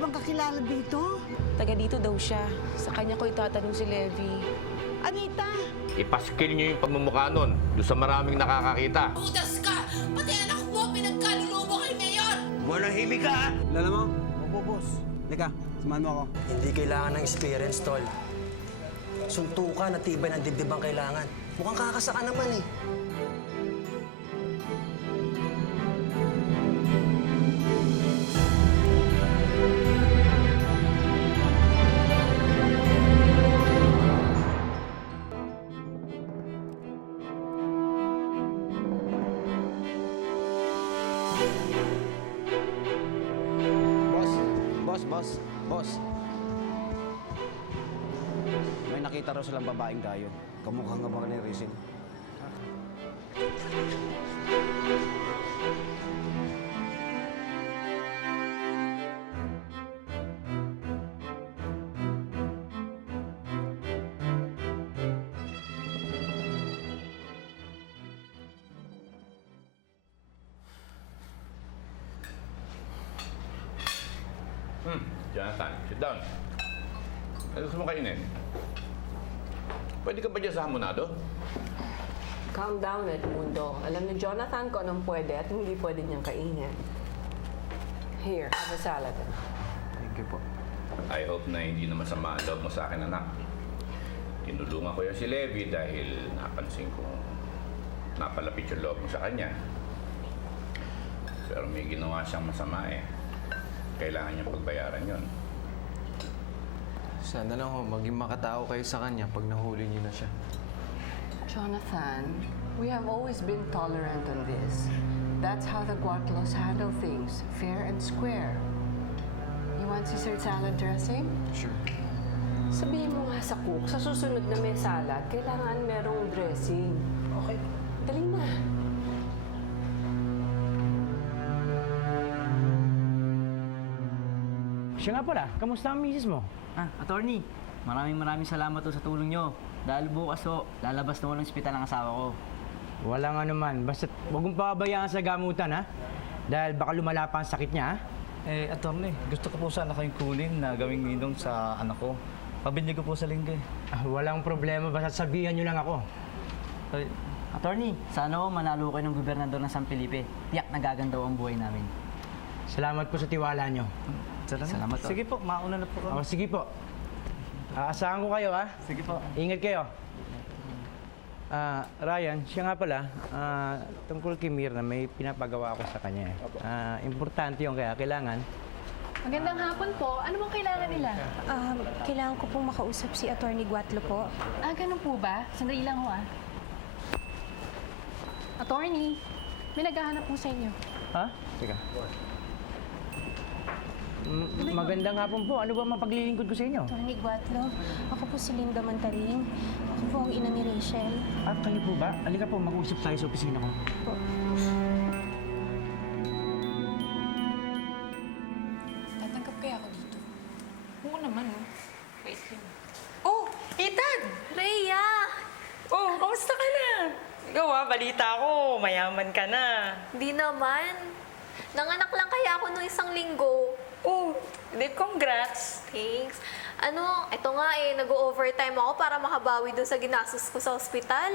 bang kakilala dito? Taga dito daw siya. Sa kanya ko itatanong si Levi. Anita! Ipaskil niyo yung pagmumukha nun doon sa maraming nakakakita. Udas ka! Pati anak mo, pinagkalulubo kay Mayor! Manahimik ka, ha? Lala mo? Opo, boss. Lika, samahan mo ako. Hindi kailangan ng experience, tol. Suntukan at tibay ng dibdib ang kailangan. Mukhang kakasaka naman eh. Boss. May nakita raw silang babaeng dayo. Kamukha nga ba ni Rizal? Jonathan, sit down. Ano gusto mo kainin? Pwede ka ba dyan sa hamonado? Calm down, Edmundo. Alam ni Jonathan kung anong pwede at hindi pwede niyang kainin. Here, have a salad. Thank you po. I hope na hindi na masama ang loob mo sa akin, anak. Tinulungan ko yan si Levi dahil napansin ko napalapit yung loob mo sa kanya. Pero may ginawa siyang masama eh. Kailangan niyang pagbayaran yon. Sana lang ho, maging makatao kayo sa kanya pag nahuli niyo na siya. Jonathan, we have always been tolerant on this. That's how the Guatlos handle things, fair and square. You want Caesar salad dressing? Sure. Sabihin mo nga sa cook, sa susunod na may salad, kailangan merong dressing. Okay. Dali na. Siya nga pala, kamusta ang misis mo? Attorney, maraming salamat po sa tulong nyo. Dahil bukas po, lalabas na walang ospital ang asawa ko. Walang ano man, basta huwag mong pabayaan sa gamutan, ha? Dahil baka lumala pa ang sakit niya, ha? Attorney, gusto ko po sana kayong kunin na gawing ninong sa anak ko. Pabili ko po sa linggo eh. Walang problema, basta sabihan niyo lang ako. Ay, Attorney, sana po manalo kayo ng gobernador ng San Felipe. Tiyak nagaganda ang buhay namin. Salamat po sa tiwala niyo. Salamat po. sige po, mauna na po kami. Sige po. Aasahan ko kayo, ha? Sige po. Ingat kayo. Ryan, siya nga pala, tungkol kay Mirna, may pinapagawa ako sa kanya. Importante yung kaya kailangan. Magandang hapon po. Ano bang kailangan nila? Kailangan ko pong makausap si Attorney Guatlo po. Ganun po ba? Sandali lang ho Attorney, may naghahanap po sa inyo. Ha? Sige. Magandang hapon po. Ano ba mapaglilingkod ko sa inyo? Attorney Guatlo, ako po si Linda Mantaring. Ako po ang ina ni Rachel. Kayo po ba? Halika po, mag-usap tayo sa opisina ko. Po. Tatanggap kaya ako dito? Oo naman, no? Wait lang. Oh! Ethan! Rhea! Oh, kamusta ka na? Ikaw balita ko, mayaman ka na. Di naman. Nanganak lang kaya ako nung isang linggo. Oh, congrats. Thanks. Ito nga nag-overtime ako para makabawi dun sa ginastos ko sa ospital.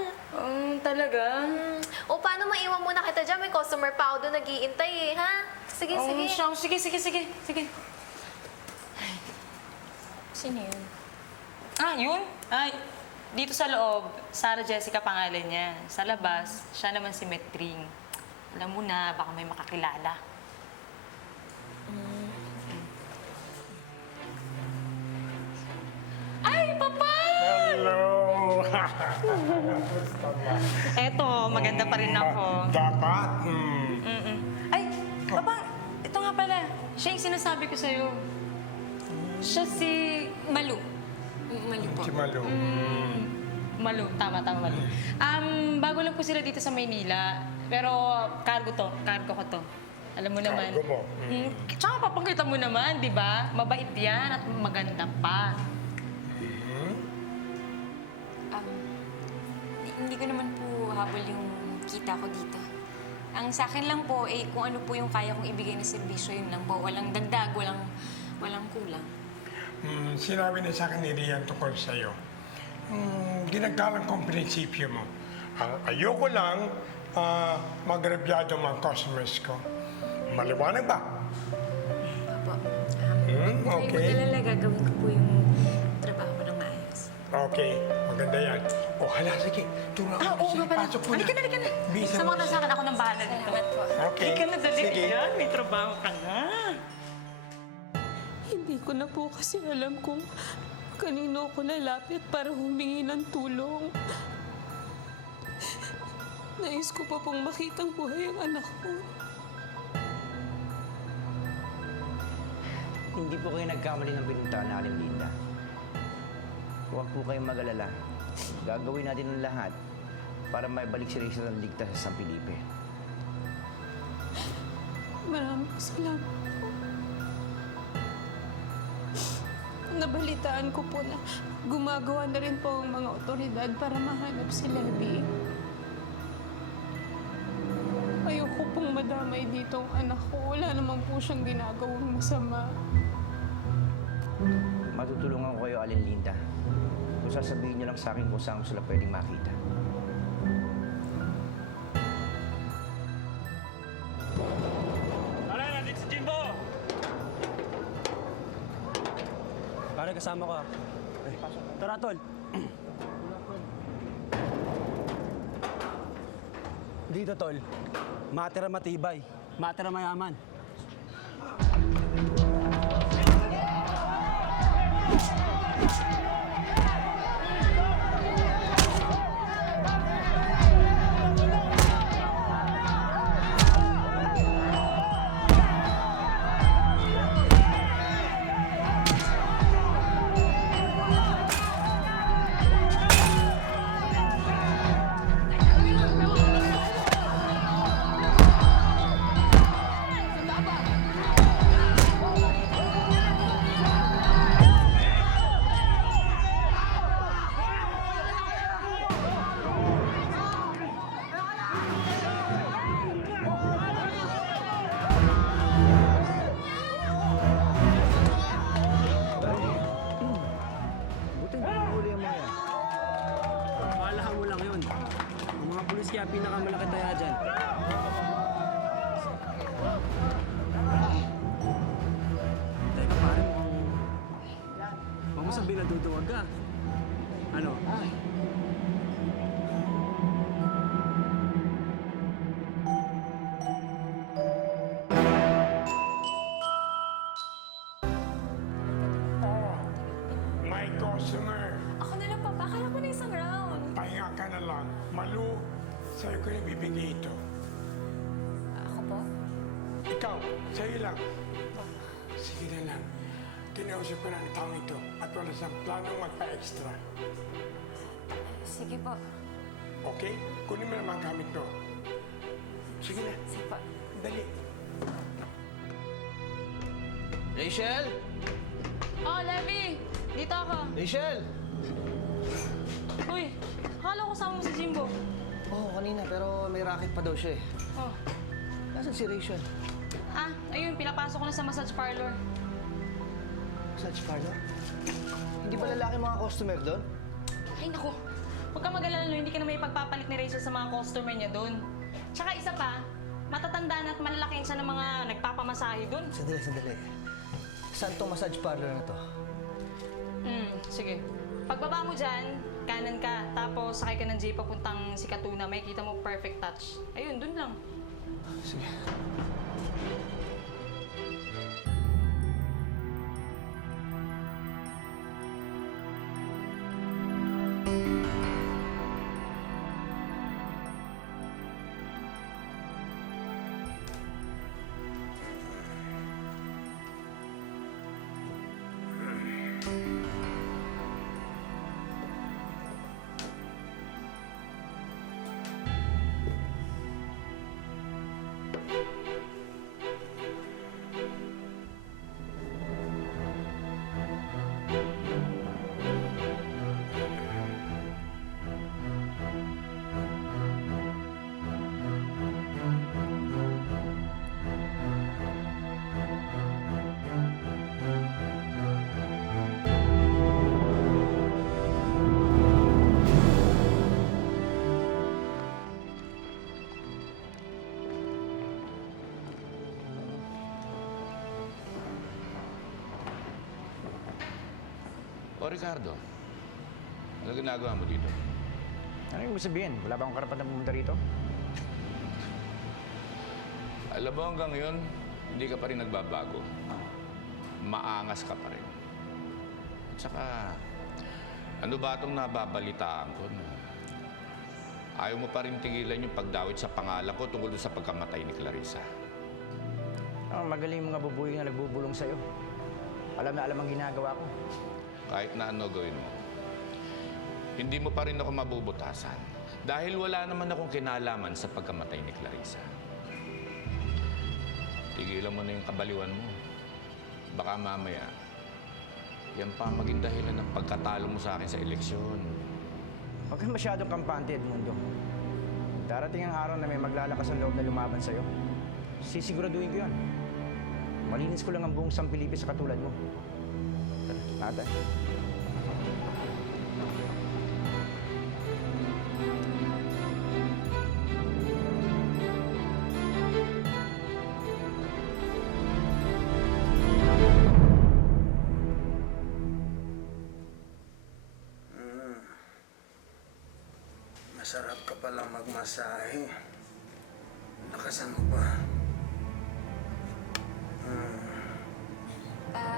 Talaga? Paano maiwan muna kita dyan? May customer pa ako doon nag-iintay ha? Sige. Sige. Sino yun? Yun? Dito sa loob, Sarah Jessica pangalan niya. Sa labas, siya naman si Metring. Alam mo na, baka may makakilala. Ay, Papa! Hello! Eto, maganda pa rin ako. Dapat. Ay, Papa, ito nga pala. Siya yung sinasabi ko sa'yo. Siya si Malu. Malu po. Si Malu. Malu, tama, Malu. Bago lang po sila dito sa Maynila. Pero cargo ko to. Alam mo naman. Cargo mo. Tsaka papakita mo naman, di ba? Mabait yan at maganda pa. Hindi ko naman po habol yung kita ko dito. Ang sa akin lang po, kung ano po yung kaya kong ibigay na serbisyo, yun lang po. Walang dagdag, walang Walang kulang. Sinabi na sa akin ni Rian tungkol sa'yo. Ginagalang kong prinsipyo mo. Ayoko lang magrebyado mga customers ko. Maliwanag ba? Opo. Okay. Huwag mag-alala, gagawin ko po yung trabaho ko ng maayos. Okay, maganda yan. O, hala, sige. Tulungan Ah, oo nga pala. Halika na, halika na. Bisa Sama mo. ka na sa akin, ako ng bahala dito. Salamat po. Okay, Halika na, dali. sige. Yan, may trabaho ka na. Hindi ko na po kasi alam kung kanino ako lalapit para humingi ng tulong. Nais ko pa pong makitang buhay ang anak ko. Hindi po kayo nagkamali ng pinuntahan na Aling Linda. Huwag po kayong mag-alala. Gagawin natin ang lahat para maibalik si Rachel ng ligtas sa San Felipe. Maraming salamat po. Nabalitaan ko po na gumagawa na rin po ang mga otoridad para mahanap si Levi. Ayoko pong madamay dito ang anak ko. Wala naman po siyang ginagawang masama. Matutulungan ko kayo, Aling Linda. Kung sasabihin niyo lang sa akin kung saan ko sila pwedeng makita. Tara, nandito si Jimbo! Pare, kasama ko. Tara, tol. Dito, tol. Matira matibay. Matira mayaman. Buti hindi mo huli ang mga yan. Baalahan mo lang yun. Ang mga pulis kaya pinakamalaki taya dyan. Teka, pare, mukhang sabihin na duduwag ka. Ano? My customer, Ako na lang, Papa. Akala ko na isang round. pahinga ka na lang. Malu, sa'yo ko yung bibigay ito. Ako po? Ikaw, sa'yo lang. Sige na lang. Kinausap ko na ang taong ito at wala siyang planong magpa-extra. Sige po. Okay? Kunin mo naman ang gamit mo. Sige na. Sige po. Dali. Rachel! Oh, Levi! Dito ako. Rachel! Uy, akala ko kasama mo si Jimbo. Oo, kanina, pero may racket pa daw siya eh. Oh. Nasaan si Rachel? Ah, ayun, pinapasok ko na sa massage parlor. Massage parlor? Hindi ba lalaki mga customer doon? Ay, naku. Huwag ka mag-alala, hindi ka na may pagpapalit ni Rachel sa mga customer niya doon. Tsaka isa pa, matatanda na at malalaking siya ng mga nagpapamasahe doon. Sandali. Saan tong massage parlor na to? Sige. Pagbaba mo dyan, kanan ka, tapos sakay ka ng jeep papuntang Sikatuna, may kita mo perfect touch. Ayun, dun lang. Sige. O Ricardo, ano ginagawa mo dito? Ano yung sabihin? Wala ba akong karapatan pumunta rito? Alam mo hanggang ngayon, hindi ka pa rin nagbabago. Maangas ka pa rin. At saka, ano ba itong nababalitaan ko na ayaw mo pa rin tigilan yung pagdawit sa pangalan ko tungkol sa pagkamatay ni Clarissa? Magaling yung mga bubuhay na nagbubulong sa'yo. Alam na alam ang ginagawa ko. Kahit na ano gawin mo, hindi mo pa rin ako mabubutasan dahil wala naman akong kinalaman sa pagkamatay ni Clarissa. Tigilan mo na yung kabaliwan mo. Baka mamaya, yan pa maging dahilan ng pagkatalo mo sa akin sa eleksyon. Huwag kang masyadong kampante, Edmundo. Darating ang araw na may maglalakas ang loob na lumaban sa'yo. Sisiguraduhin ko yan. Malinis ko lang ang buong San Felipe sa katulad mo. Nata. Masarap ka palang magmasahe. Lakasan mo ba?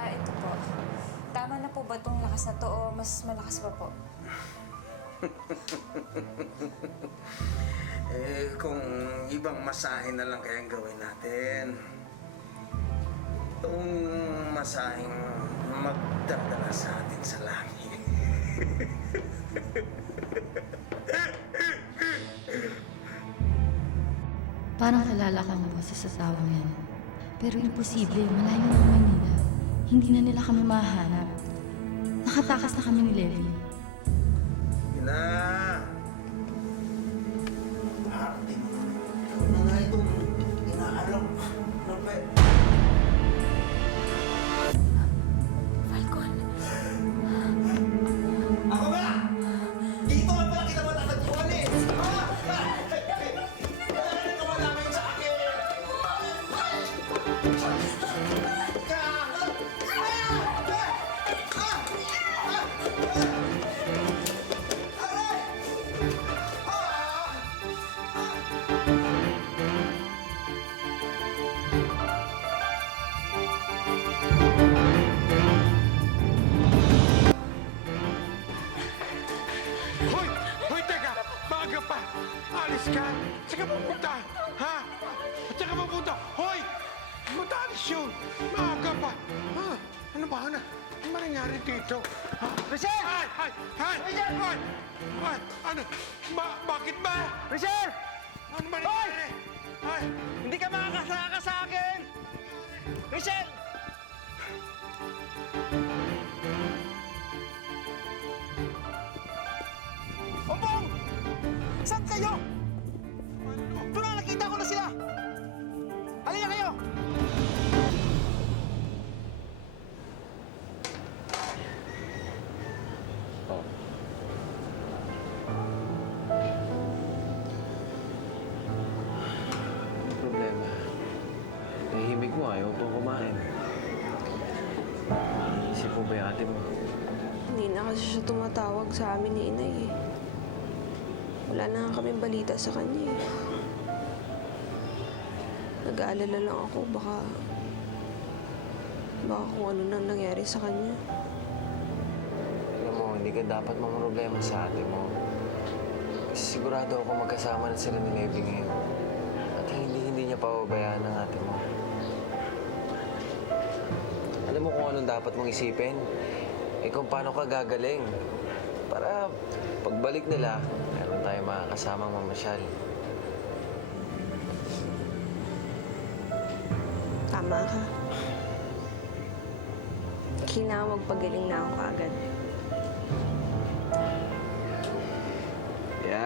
Ito po. Tama na po ba itong lakas na to o mas malakas pa po? Kung ibang masahe na lang kayang gawin natin. Itong masaheng magdadala sa atin sa langit. Parang kilala ko ang boses sa tawang yan. Pero imposible, malayo na ang Manila. Hindi na nila kami mahanap. Nakatakas na kami ni Levi. Ina! Arte mo. Ikaw na nga itong inaalok. Falcon! Ako ba? Dito ang pala kita matatagpuan eh! Hoy! Hoy, teka! Maaga pa! Alis ka! Saan ka pupunta? Ha? Saan ka pupunta? Hoy! Matalis yun! Maaga pa! Ha? Ano ba? Ano ba nangyari dito? Ha? Richard! Ay! Ay! Ay! Richard! Ay! Ay! Ano? Bakit ba? Richard! Ano ba nangyari? Ay! Hindi ka makakasaka sa akin! Richard! Ompong! Saan kayo? Doon na, nakita ko na sila! Halina kayo! Problema. Nahihimik mo, ayaw pong kumain. Iisip mo ba yung ate mo? Hindi na kasi siya tumatawag sa amin ni Inay eh. Wala na nga kaming balita sa kanya eh. Nag-aalala lang ako baka kung ano nang nangyari sa kanya. Alam mo, hindi ka dapat mamroblema sa ate mo. Kasi sigurado ako magkasama na sila ni Levi ngayon. At hindi niya pababayaan ang ate mo. Alam mo kung anong dapat mong isipin? Kung paano ka gagaling. Para pagbalik nila, meron tayo makakasamang mamasyal. Tama ka. Kailangan magpagaling na ako agad. Kaya,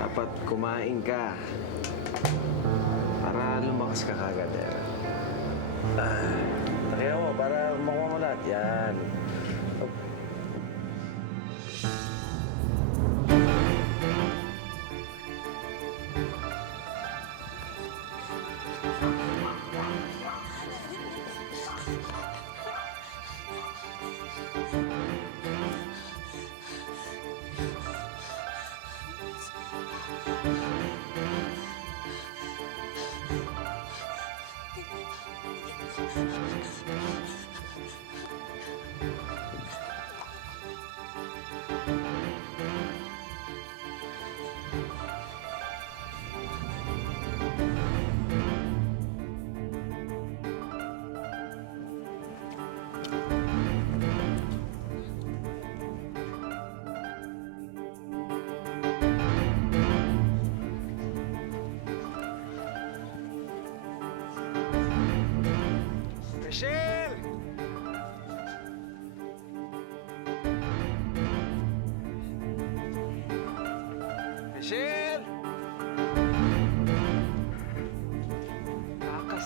dapat kumain ka. Para lumakas ka kagad. Kaya mo, para makuha mo lahat. Yan.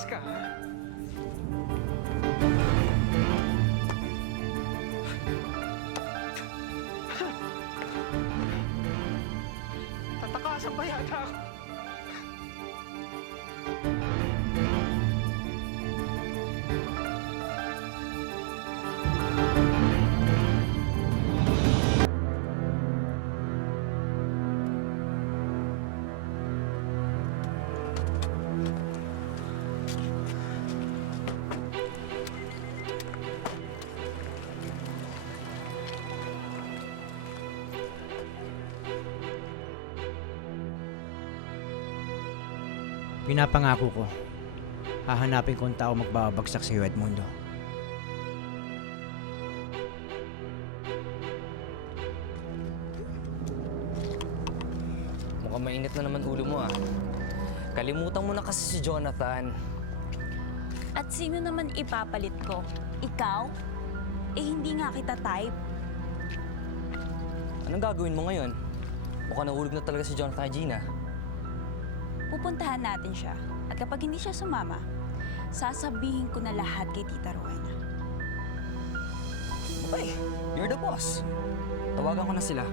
Umayos ka, ha? Tatakasan pa yata ako. Pinapangako ko, hahanapin ko ang tao magbabagsak sa iyo, Edmundo. Mukhang mainit na naman ulo mo, ah. Kalimutan mo na kasi si Jonathan. At sino naman ipapalit ko? Ikaw? Eh, hindi nga kita type. Anong gagawin mo ngayon? Mukhang nahulog na talaga si Jonathan kay Gina. Pupuntahan natin siya. At kapag hindi siya sumama, sasabihin ko na lahat kay Tita Rowena. Okay, you're the boss. Tawagan ko na sila.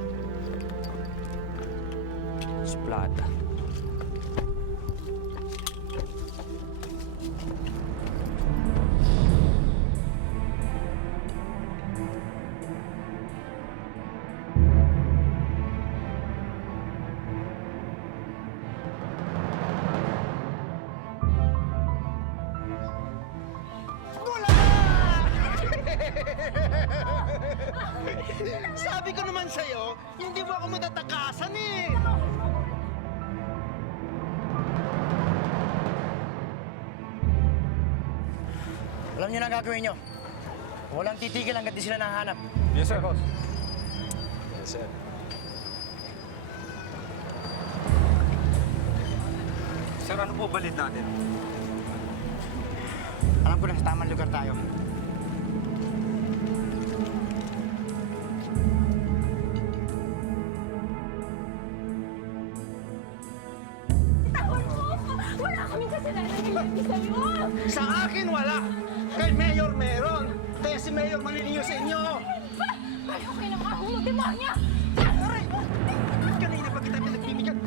Suplada. Sabi ko naman sa'yo, hindi mo ako matatakasan eh! Alam niyo na ang gagawin niyo. Walang titigil hanggat di sila nahanap. Yes, sir, boss. Yes, sir. Sir, ano po balit natin? Alam ko na sa tamang lugar tayo. Wala kaming kasalanan ng sa'yo! Sa akin wala! Kay Mayor meron! Kaya si Mayor maniliyo sa inyo! Ayaw kayo ng kahulog, demonya! Aray! Kanina pa kita pinagbibigyan!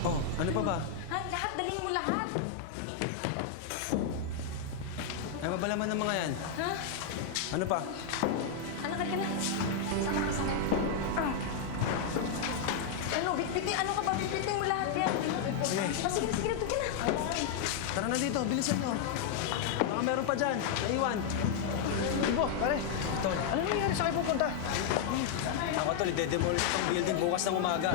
Oh, ano pa ba? Han, lahat, dalhin mo lahat! Ay, mabalaman ng mga yan. Ha? Ano pa? Anak ka na. Sama ka sa akin. Ano, bitbitin? Ano ka ba? Bitbitin mo lahat yan. Sige na, doon ka na. Tara na dito, bilisan nyo. Baka meron pa dyan. Naiwan. Ibo, pare. Tol, Ano nangyari sa kayo pupunta? ako tol, i-demolish itong building bukas ng umaga.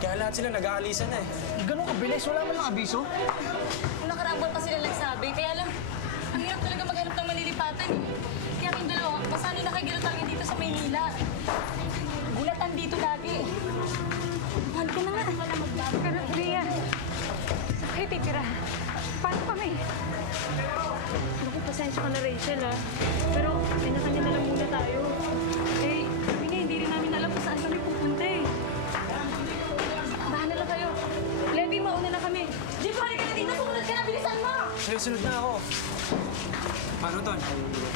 Kaya lahat sila nag-aalisan na eh. Ganun kabilis, wala man lang abiso. Nung nakaraang buwan pa sila nagsabi, kaya lang, ang hirap talaga maghanap ng manlilipatan eh. Kaya kayong dalawa, masanay na kayo ginatangin dito sa Maynila. Gulatan dito lagi. Mahal ka na nga. Pero, Rhea, sa kayo titira. Paano kami? Naku, pasensya ka na Rachel ha. Pero kanya-kanya na lang muna tayo. Eh, kami nga, hindi rin namin alam kung saan kami pupunta. sunod na ako. Paano, Ton?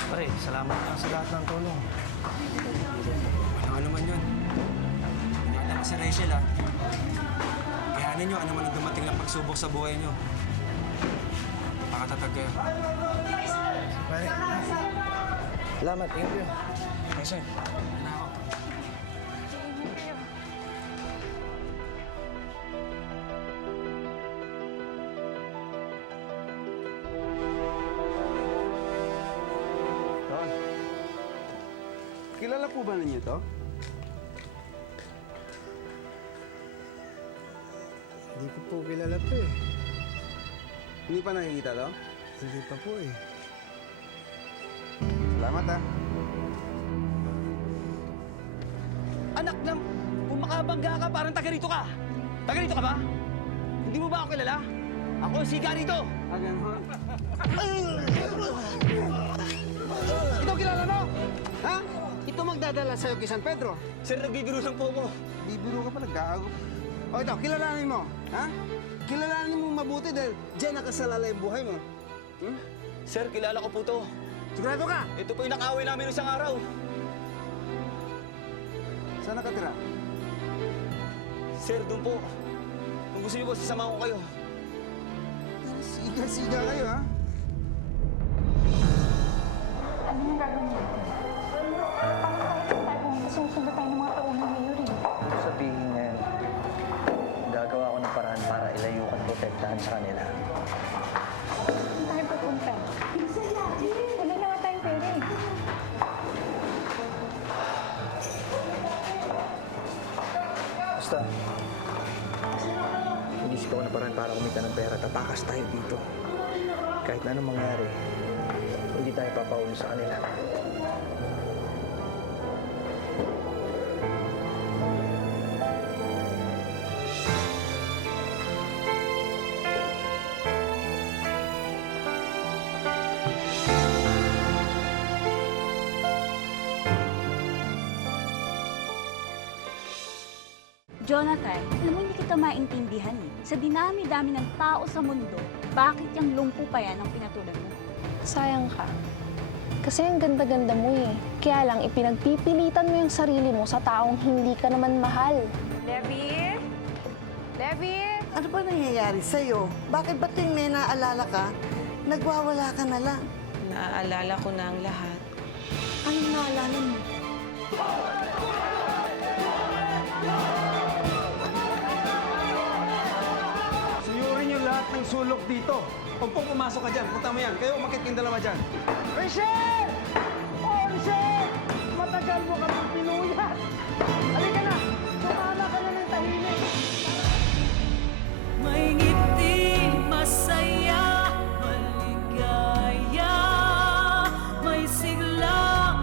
Pare, salamat lang sa lahat ng tulong. Ano naman yun? Inaalam ko si Rachel, ha? Kayanin nyo, ano man ang dumating ng pagsubok sa buhay nyo. Makatatag kayo. Pare, salamat. Thank you. Rachel, na ako. Ton, kilala po ba ninyo to? Hindi ko po kilala to eh. Hindi pa nakikita to? Hindi pa po eh. Salamat ha. Anak ng... Kung makabangga ka, parang taga rito ka. Taga rito ka ba? Hindi mo ba ako kilala? Ako ang siga rito. Ito kilala mo? Ha? Ito magdadala sa'yo kay San Pedro. Sir, nagbibiro lang po ako. Bibiro ka pa, nagkakago. O ito, kilalanin mo. Ha? Kilalanin mo mabuti dahil dyan nakasalala yung buhay mo. Hmm? Sir, kilala ko po to. Sigurado ka? Ito po yung nakaway namin isang araw. Saan nakatira? Sir, doon po. Kung gusto niyo po, sasama ko kayo. Siga-siga kayo, ha? Ano yung gagawin natin? Sinusunod tayo ng mga paunang mayor eh. Sabihin niya, gagawa ko ng paraan para ilayo at protektahan sa kanila. Saan tayo pupunta? Wala na nga tayong pera eh. Basta, inisip ako na parang para kumita ng pera. Tatakas tayo dito. Kahit na anong mangyari, hindi tayo papaulo sa kanila. Jonathan, alam mo hindi kita maintindihan eh. Sa dinami-dami ng tao sa mundo, bakit yung lungpo pa yan ang pinatulan mo? Sayang ka. Kasi ang ganda-ganda mo eh. Kaya lang, ipinagpipilitan mo yung sarili mo sa taong hindi ka naman mahal. Levi? Levi? Ano ba nangyayari sa'yo? Bakit ba tuwing may naaalala ka, nagwawala ka na lang? Naaalala ko na ang lahat. Anong naalala mo? Suyurin yung lahat ng sulok dito. Huwag pong pumasok ka dyan. Punta mo yan. Kayo, umakit kayong dalawa dyan. Rachel! Oh, Rachel! Matagal mo kami